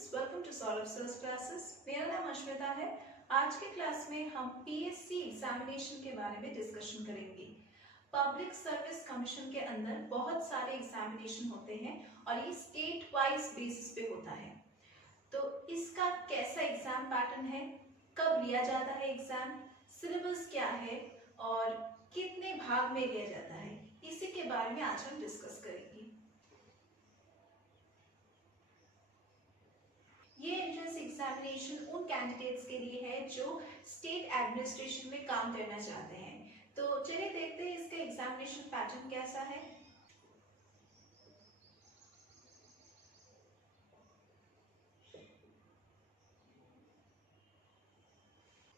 Students, welcome to Saurabh sir's classes. मेरा नाम अश्मिता है। आज के क्लास में हम पीएससी एग्जामिनेशन के बारे में डिस्कशन करेंगे। पब्लिक सर्विस कमीशन के अंदर बहुत सारे एग्जामिनेशन होते हैं और ये स्टेट वाइज बेसिस पे होता है। तो इसका कैसा एग्जाम पैटर्न है, कब लिया जाता है एग्जाम, सिलेबस क्या है और कितने भाग में लिया जाता है, इसी के बारे में आज हम डिस्कस करेंगे। ये एंट्रेंस एग्जामिनेशन उन कैंडिडेट्स के लिए है जो स्टेट एडमिनिस्ट्रेशन में काम करना चाहते हैं। तो चलिए देखते हैं इसका एग्जामिनेशन पैटर्न कैसा है।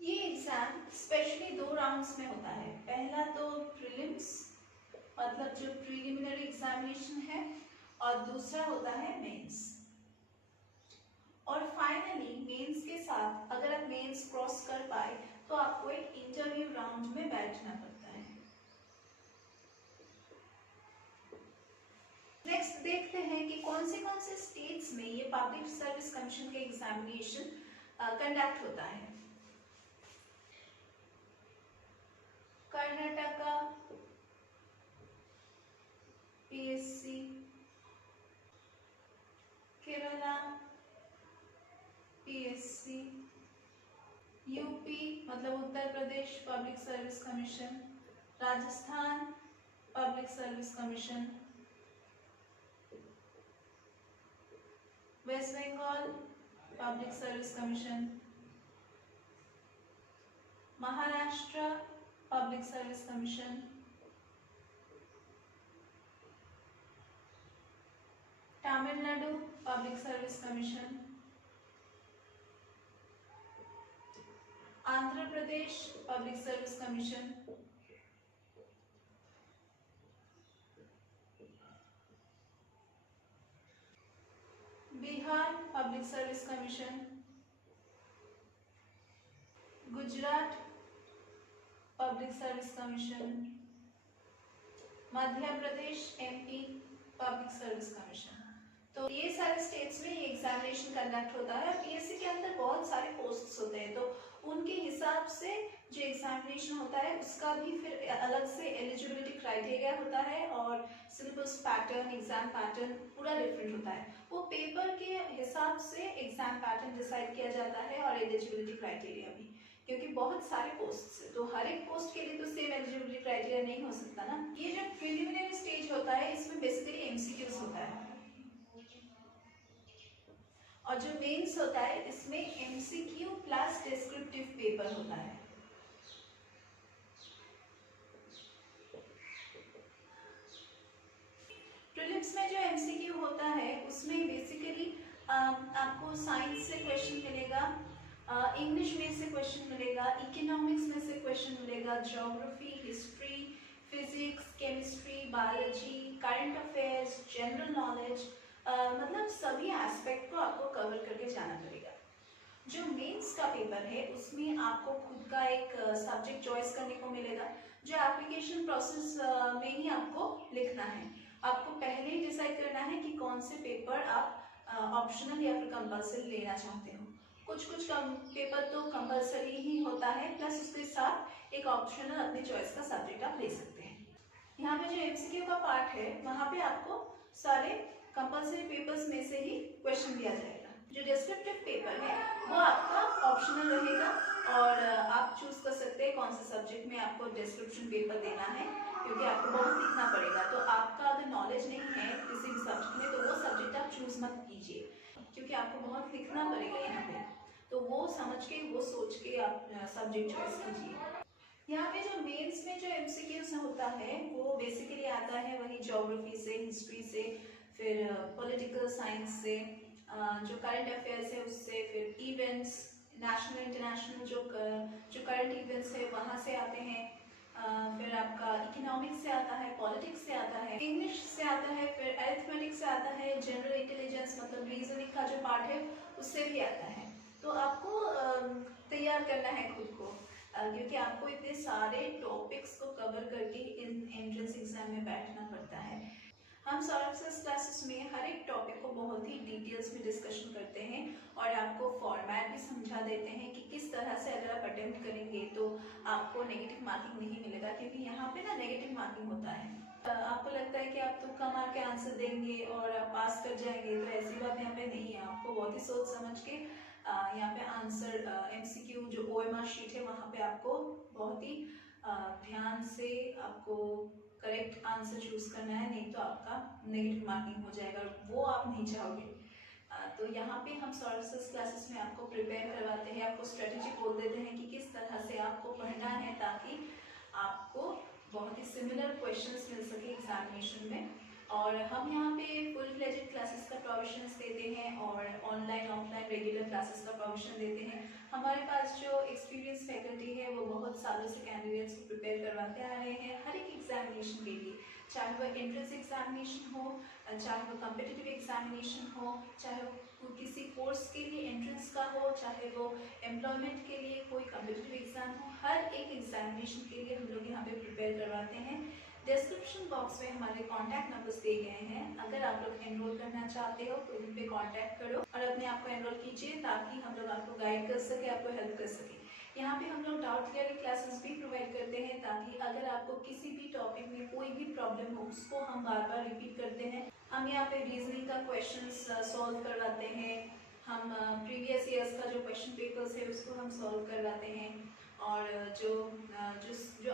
ये एग्जाम स्पेशली 2 राउंड्स में होता है। पहला तो प्रीलिम्स मतलब जो प्रीलिमिनरी एग्जामिनेशन है और दूसरा होता है मेंस। और फाइनली मेंस के साथ अगर आप मेंस क्रॉस कर पाए तो आपको एक इंटरव्यू राउंड में बैठना पड़ता है। नेक्स्ट देखते हैं कि कौन से स्टेट्स में ये पब्लिक सर्विस कमीशन के एग्जामिनेशन कंडक्ट होता है। Karnataka PSC, Kerala PSC, UP मतलब Uttar Pradesh public service commission, Rajasthan public service commission, West Bengal public service commission, Maharashtra public service commission, Tamil Nadu public service commission, Andhra Pradesh public service commission, Bihar public service commission, Gujarat public service commission, Madhya Pradesh MP public service commission. तो ये सारे states में ये examination conduct होता है। PSC के अंदर बहुत सारे पोस्ट्स होते हैं, तो उनके हिसाब से जो एग्जामिनेशन होता है उसका भी फिर अलग से एलिजिबिलिटी क्राइटेरिया होता है और सिलेबस पैटर्न, एग्जाम पैटर्न पूरा डिफरेंट होता है। वो पेपर के हिसाब से एग्जाम पैटर्न डिसाइड किया जाता है और एलिजिबिलिटी क्राइटेरिया भी, क्योंकि बहुत सारे पोस्ट है तो हर एक पोस्ट के लिए तो सेम एलिजिबिलिटी क्राइटेरिया नहीं हो सकता ना। ये जो प्रीलिमिनरी स्टेज होता है इसमें बेसिकली एमसीक्यूज होता है और जो मेंस होता है इसमें एमसीक्यू प्लस डिस्क्रिप्टिव पेपर होता है। प्रीलिम्स में जो एमसीक्यू होता है उसमें बेसिकली आपको साइंस से क्वेश्चन मिलेगा, इंग्लिश में से क्वेश्चन मिलेगा, इकोनॉमिक्स में से क्वेश्चन मिलेगा, geography, history, physics, chemistry, biology, current affairs, general knowledge, मतलब सभी एस्पेक्ट को आपको कवर करके जाना पड़ेगा। जो मेंस का पेपर है उसमें आपको खुद का एक सब्जेक्ट चॉइस करने को मिलेगा, जो एप्लीकेशन प्रोसेस में ही आपको लिखना है। आपको पहले ही डिसाइड करना है कि कौन से पेपर आप ऑप्शनल या फिर कंपल्सरी लेना चाहते हो। कुछ पेपर तो कंपल्सरी ही होता है, प्लस उसके साथ एक ऑप्शनल अपनी चॉइस का सब्जेक्ट आप ले सकते हैं। यहाँ पे जो एमसीक्यू का पार्ट है वहाँ पे आपको सारे कंपल्सरी पेपर्स में से ही क्वेश्चन दिया जाएगा। जो डिस्क्रिप्टिव पेपर है वो आपका ऑप्शनल रहेगा और आप चूज कर सकते हैं कौन से सब्जेक्ट में आपको डिस्क्रिप्शन पेपर देना है, क्योंकि आपको बहुत लिखना पड़ेगा। तो आपका अगर नॉलेज नहीं है किसी भी सब्जेक्ट में तो वो सब्जेक्ट आप चूज मत कीजिए, क्योंकि आपको बहुत लिखना पड़ेगा यहाँ पे। तो वो समझ के, वो सोच के आप सब्जेक्ट चॉइस कीजिए। यहाँ पे जो मेंस में जो एमसीक्यूज होता है वो बेसिकली आता है वही ज्योग्राफी से, हिस्ट्री से, फिर पॉलिटिकल साइंस से, जो करंट अफेयर्स है उससे, फिर इवेंट्स, नेशनल इंटरनेशनल जो करंट इवेंट्स है वहाँ से आते हैं, फिर आपका इकोनॉमिक्स से आता है, पॉलिटिक्स से आता है, इंग्लिश से आता है, फिर अरिथमेटिक से आता है, जनरल इंटेलिजेंस मतलब रीजनिंग का जो पार्ट है उससे भी आता है। तो आपको तैयार करना है खुद को, क्योंकि आपको इतने सारे टॉपिक्स को कवर करके इन एंट्रेंस एग्जाम में बैठना पड़ता है। हम सौरभ सर्स क्लासेस में हर एक टॉपिक को बहुत ही डिटेल्स में डिस्कशन करते हैं आपको फॉर्मेट भी समझा देते हैं कि किस तरह से अगर आप अटेम्प्ट करेंगे तो आपको नेगेटिव मार्किंग नहीं मिलेगा, क्योंकि यहाँ पे ना नेगेटिव मार्किंग होता है। आपको लगता है कि आप तुक्का मार के आंसर देंगे और आप पास कर जाएंगे, तो ऐसी बात यहाँ पे नहीं है। आपको बहुत ही सोच समझ के यहाँ पे आंसर MCQ जो OMR शीट है वहाँ पे आपको बहुत ही ध्यान से आपको करेक्ट आंसर चूज करना है, नहीं तो आपका नेगेटिव मार्किंग हो जाएगा, वो आप नहीं चाहोगे। तो यहाँ पे हम सोर्सेस क्लासेस में आपको प्रिपेयर करवाते हैं, आपको स्ट्रेटेजी बोल देते हैं कि किस तरह से आपको पढ़ना है ताकि आपको बहुत ही सिमिलर क्वेश्चंस मिल सके एग्जामिनेशन में। और हम यहाँ पे फुल फ्लेजेड क्लासेस का प्रोविजंस देते हैं और ऑनलाइन ऑफलाइन रेगुलर क्लासेस का प्रोविजन देते हैं। हमारे पास जो एक्सपीरियंस फैकल्टी है वो बहुत सालों से कैंडिडेट्स को प्रिपेयर करवाते आ रहे हैं हर एक एग्जामिनेशन के लिए, चाहे वो एंट्रेंस एग्जामिनेशन हो, चाहे वो कम्पिटिटिव एग्जामिनेशन हो, चाहे वो किसी कोर्स के लिए एंट्रेंस का हो, चाहे वो एम्प्लॉयमेंट के लिए कोई कम्पिटिटिव एग्जाम हो, हर एक एग्जामिनेशन के लिए हम लोग यहाँ पे प्रिपेयर करवाते हैं। डिस्क्रिप्शन बॉक्स में हमारे कॉन्टैक्ट नंबर्स दिए गए हैं, अगर आप लोग एनरोल करना चाहते हो तो उन पे कॉन्टैक्ट करो और अपने आप को एनरोल कीजिए ताकि हम लोग आपको गाइड कर सके, आपको हेल्प कर सके। यहाँ पे हम लोग डाउट क्लियरिंग क्लासेस भी प्रोवाइड करते हैं ताकि अगर आपको किसी भी टॉपिक में कोई भी प्रॉब्लम हो उसको हम बार बार रिपीट करते हैं। हम यहाँ पे रीजनिंग का क्वेश्चंस सॉल्व करवाते हैं, हम प्रीवियस ईयर्स का जो क्वेश्चन पेपर्स है उसको हम सॉल्व करवाते हैं और जो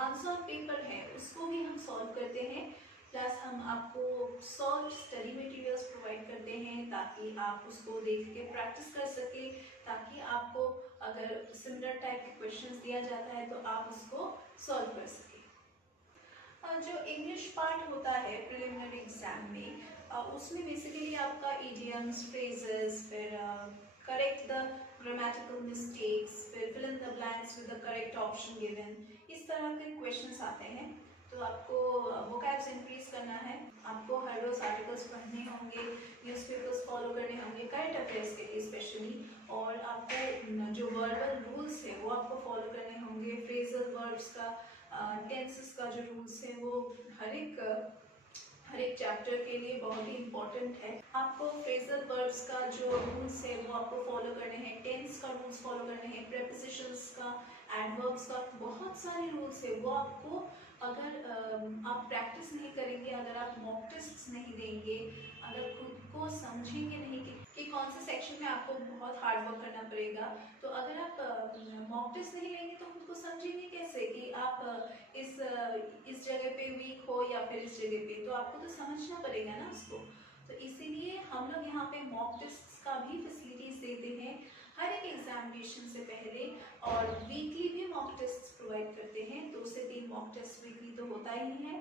आंसर पेपर है उसको भी हम सॉल्व करते हैं। प्लस हम आपको सॉल्व स्टडी मटेरियल्स प्रोवाइड करते हैं ताकि आप उसको देख के प्रैक्टिस कर सके, ताकि आपको अगर सिमिलर टाइप के क्वेश्चंस दिया जाता है तो आप उसको सॉल्व कर सके। जो इंग्लिश पार्ट होता है प्रिलिमिनरी एग्जाम में, उसमें बेसिकली आपका इडियम्स, फ्रेजेस, फिर करेक्ट द ग्रामेटिकल मिस्टेक्स, फिर fill in the blanks with the correct option given, इस तरह के क्वेश्चंस आते हैं। तो आपको वोकैब्स इंक्रीज करना है, आपको हर रोज आर्टिकल्स पढ़ने होंगे, न्यूज़पेपर्स फॉलो करने होंगे करंट अफेयर्स के लिए स्पेशली, और आपको जो वर्बल रूल्स है वो आपको फॉलो करने होंगे। फ्रेजल वर्ब्स का, टेंसेस का जो रूल्स है वो हर एक चैप्टर के लिए बहुत ही इम्पोर्टेंट है। आपको फ्रेजल वर्ब्स का जो रूल्स है वो आपको फॉलो करने हैं, टेंस का रूल्स फॉलो करने हैं, प्रेपोजिशंस का, एडवर्ब्स का, बहुत सारे रूल्स है वो आपको, अगर आप प्रैक्टिस नहीं करेंगे, अगर आप मॉक टेस्ट नहीं देंगे, अगर खुद को समझेंगे नहीं कि कौन से सेक्शन में आपको बहुत हार्ड वर्क करना पड़ेगा, तो अगर आप मॉक टेस्ट नहीं लेंगे तो खुद को समझेंगे कैसे कि आप इस जगह पे वीक हो या फिर इस जगह पे, तो आपको तो समझना पड़ेगा ना उसको। तो इसीलिए हम लोग यहाँ पे मॉक टेस्ट का भी फैसिलिटीज देते हैं हर एक एग्जामिनेशन से पहले, और वीकली भी मॉक टेस्ट प्रोवाइड करते हैं। 2 से 3 मॉक टेस्ट वीकली तो होता ही है।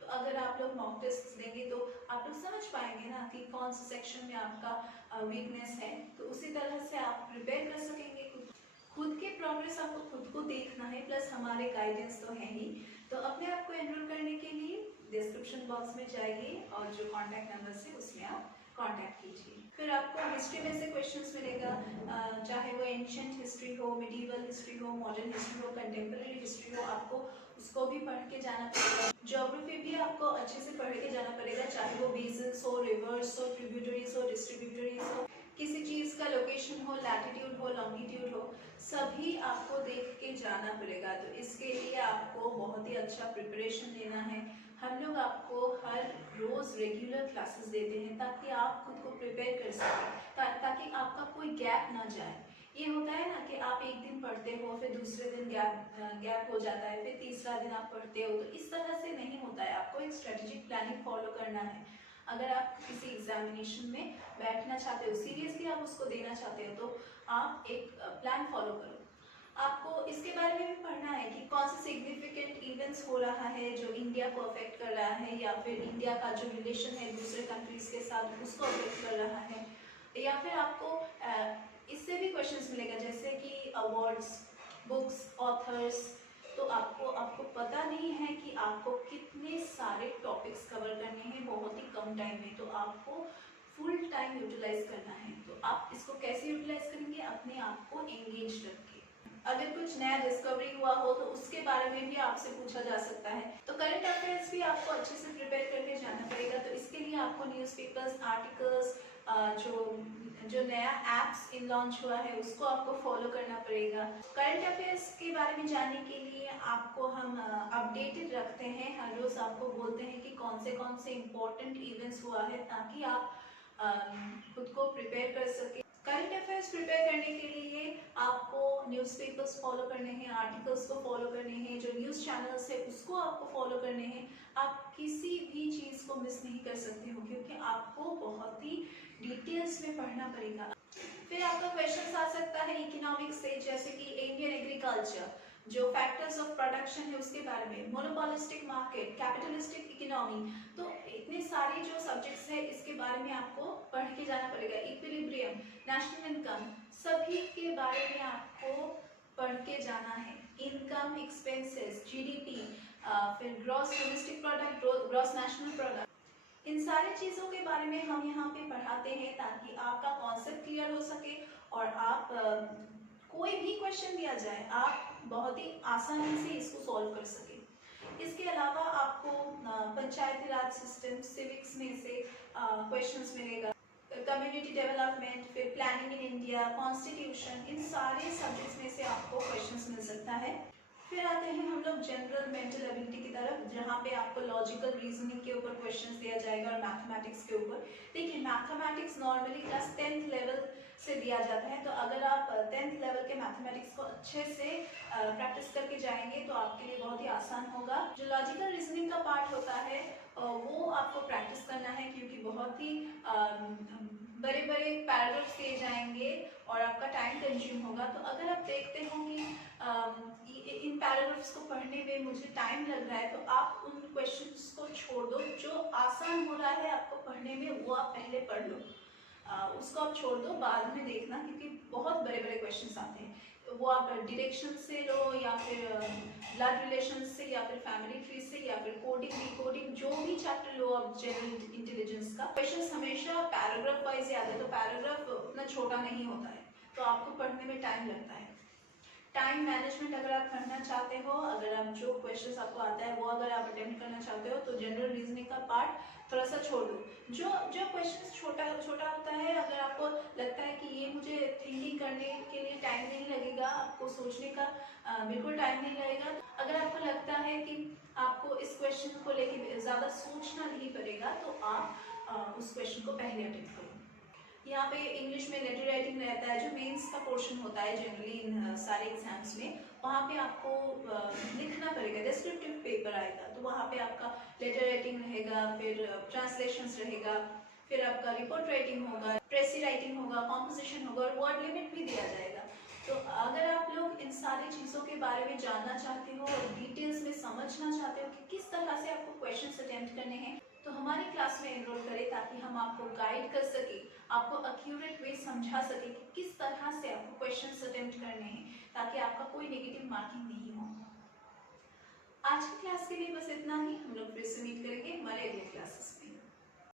तो अगर आप लोग मॉक टेस्ट देंगे तो आप लोग समझ पाएंगे ना कि कौन से सेक्शन में आपका वीकनेस है, तो उसी तरह से आप प्रिपेयर कर सकेंगे। खुद के प्रोग्रेस आपको खुद को देखना है, प्लस हमारे गाइडेंस तो है ही। तो अपने आप को एनरोल करने के लिए डिस्क्रिप्शन बॉक्स में जाइए और जो कॉन्टैक्ट नंबर है उसमें आप कॉन्टैक्ट कीजिए। फिर आपको हिस्ट्री में से क्वेश्चंस मिलेगा, चाहे वो एंशिएंट हिस्ट्री हो, मिडिवल हिस्ट्री हो, मॉडर्न हिस्ट्री हो, कंटेम्प्रेरी हिस्ट्री हो, आपको उसको भी पढ़ के जाना पड़ेगा। ज्योग्राफी भी आपको अच्छे से पढ़ के जाना पड़ेगा, चाहे वो बेसिस हो, रिवर्स हो, ट्रिब्यूटरीज हो, डिस्ट्रीब्यूटरीज हो, किसी चीज़ का लोकेशन हो, लैटिट्यूड हो, लॉन्गिट्यूड हो, सभी आपको देख के जाना पड़ेगा। तो इसके लिए आपको बहुत ही अच्छा प्रिपरेशन लेना है। हम लोग आपको हर रोज रेगुलर क्लासेस देते हैं ताकि आप खुद को प्रिपेयर कर सकें, ताकि आपका कोई गैप ना जाए। ये होता है ना कि आप एक दिन पढ़ते हो, फिर दूसरे दिन गैप हो जाता है, फिर तीसरा दिन आप पढ़ते हो, तो इस तरह से नहीं होता है। आपको एक स्ट्रेटेजिक प्लानिंग फॉलो करना है। अगर आप किसी एग्जामिनेशन में बैठना चाहते हो, सीरियसली आप उसको देना चाहते हो, तो आप एक प्लान फॉलो करो। आपको इसके बारे में भी पढ़ना है कि कौन से सिग्निफिकेंट इवेंट्स हो रहा है जो इंडिया को अफेक्ट कर रहा है, या फिर इंडिया का जो रिलेशन है दूसरे कंट्रीज के साथ उसको अफेक्ट कर रहा है, या फिर आपको इससे भी क्वेश्चंस मिलेगा जैसे कि अवार्ड्स, बुक्स, ऑथर्स। तो आपको पता नहीं है कि आपको कितने सारे टॉपिक्स कवर करने हैं बहुत ही कम टाइम में, तो आपको फुल टाइम यूटिलाइज करना है। तो आप इसको कैसे यूटिलाइज करेंगे? अपने आप को एंगेज रखिए। अगर कुछ नया डिस्कवरी हुआ हो तो उसके बारे में भी आपसे पूछा जा सकता है। तो करंट अफेयर्स भी आपको अच्छे से प्रिपेयर करके जाना पड़ेगा। तो इसके लिए आपको न्यूज़पेपर्स, आर्टिकल्स, जो नया एप्स इन लॉन्च हुआ है उसको आपको फॉलो करना पड़ेगा। करंट अफेयर्स के बारे में जानने के लिए आपको हम अपडेटेड रखते हैं, हर रोज आपको बोलते हैं कि कौन से इम्पोर्टेंट इवेंट्स हुआ है, ताकि आप खुद को प्रिपेयर कर सके। करंट अफेयर्स प्रिपेयर करने के लिए आपको न्यूज़पेपर्स फॉलो करने हैं, आर्टिकल्स को फॉलो करने हैं, जो न्यूज़ चैनल्स है उसको आपको फॉलो करने हैं। आप किसी भी चीज़ को मिस नहीं कर सकते हो, क्योंकि आपको बहुत ही डिटेल्स में पढ़ना पड़ेगा। फिर आपका क्वेश्चन आ सकता है इकोनॉमिक्स से, जैसे कि इंडियन एग्रीकल्चर, जो फैक्टर्स ऑफ प्रोडक्शन है उसके बारे में, मोनोपोलिस्टिक मार्केट, कैपिटलिस्टिक इकोनॉमी। तो इतने सारे जो सब्जेक्ट्स है इसके बारे में आपको पढ़ के जाना पड़ेगा। इक्विलिब्रियम, नेशनल इनकम, सभी के बारे में आपको पढ़ के जाना है। इनकम, एक्सपेंसेस, जीडीपी, फिर gross domestic product, gross national product, इन सारी चीज़ों के बारे में हम यहाँ पे पढ़ाते हैं, ताकि आपका कॉन्सेप्ट क्लियर हो सके और आप कोई भी क्वेश्चन दिया जाए आप बहुत ही आसानी से इसको सॉल्व कर सके। इसके अलावा आपको पंचायती राज सिस्टम, सिविक्स में से क्वेश्चंस मिलेगा, कम्युनिटी डेवलपमेंट, फिर प्लानिंग इन इंडिया, कॉन्स्टिट्यूशन, इन सारे सब्जेक्ट्स में से आपको क्वेश्चंस मिल सकता है। फिर आते हैं हम लोग जनरल मेंटल एबिलिटी की तरफ, जहाँ पे आपको लॉजिकल रीजनिंग के ऊपर क्वेश्चंस दिया जाएगा और मैथमेटिक्स के ऊपर। देखिए, mathematics normally class 10th level से दिया जाता है, तो अगर आप 10th लेवल के मैथमेटिक्स को अच्छे से प्रैक्टिस करके जाएंगे तो आपके लिए बहुत ही आसान होगा। जो लॉजिकल रीजनिंग का पार्ट होता है वो आपको प्रैक्टिस करना है, क्योंकि बहुत ही बड़े बड़े पैराग्राफ्स दिए जाएंगे और आपका टाइम कंज्यूम होगा। तो अगर आप देखते हो कि इन पैराग्राफ्स को पढ़ने में मुझे टाइम लग रहा है, तो आप उन क्वेश्चंस को छोड़ दो। जो आसान हो रहा है आपको पढ़ने में वो आप पहले पढ़ लो, उसको आप छोड़ दो, बाद में देखना, क्योंकि बहुत बड़े बड़े क्वेश्चंस आते हैं। वो आप डायरेक्शन से लो, या फिर ब्लड रिलेशन से, या फिर फैमिली ट्री से, या फिर कोडिंग, डिकोडिंग, जो भी चैप्टर लो आप जनरल इंटेलिजेंस का, क्वेश्चंस हमेशा पैराग्राफ वाइज याद है, तो पैराग्राफ उतना छोटा नहीं होता है, तो आपको पढ़ने में टाइम लगता है। टाइम मैनेजमेंट अगर आप करना चाहते हो, अगर आप जो क्वेश्चंस आपको आता है वो अगर आप अटेम्प्ट करना चाहते हो, तो जनरल रीजनिंग का पार्ट थोड़ा सा छोड़ दो। जो जो क्वेश्चंस छोटा होता है, अगर आपको लगता है कि ये मुझे थिंकिंग करने के लिए टाइम नहीं लगेगा, आपको सोचने का बिल्कुल टाइम नहीं लगेगा, अगर आपको लगता है कि आपको इस क्वेश्चन को लेके ज़्यादा सोचना नहीं पड़ेगा, तो आप उस क्वेश्चन को पहले अटेम्प्ट करो। यहाँ पे इंग्लिश में लेटर राइटिंग रहता है, जो मेंस का पोर्शन होता है जनरली इन सारे एग्जाम्स में, वहाँ पे आपको लिखना पड़ेगा, डिस्क्रिप्टिव पेपर आएगा, तो वहाँ पे आपका लेटर राइटिंग रहेगा, फिर ट्रांसलेशंस रहेगा, फिर आपका रिपोर्ट राइटिंग होगा, प्रेसी राइटिंग होगा, कॉम्पोजिशन होगा, और वर्ड लिमिट भी दिया जाएगा। तो अगर आप लोग इन सारी चीज़ों के बारे में जानना चाहते हो और डिटेल्स में समझना चाहते हो कि किस तरह से आपको क्वेश्चंस अटेम्प्ट करने हैं, तो हमारी क्लास में एनरोल करें, ताकि हम आपको गाइड कर सके, आपको एक्यूरेट वे समझा सके कि किस तरह से आपको क्वेश्चंस अटेम्प्ट करने हैं, ताकि आपका कोई नेगेटिव मार्किंग नहीं हो। आज की क्लास के लिए बस इतना ही, हम लोग फिर से मीट करेंगे हमारे अगले क्लासेस में।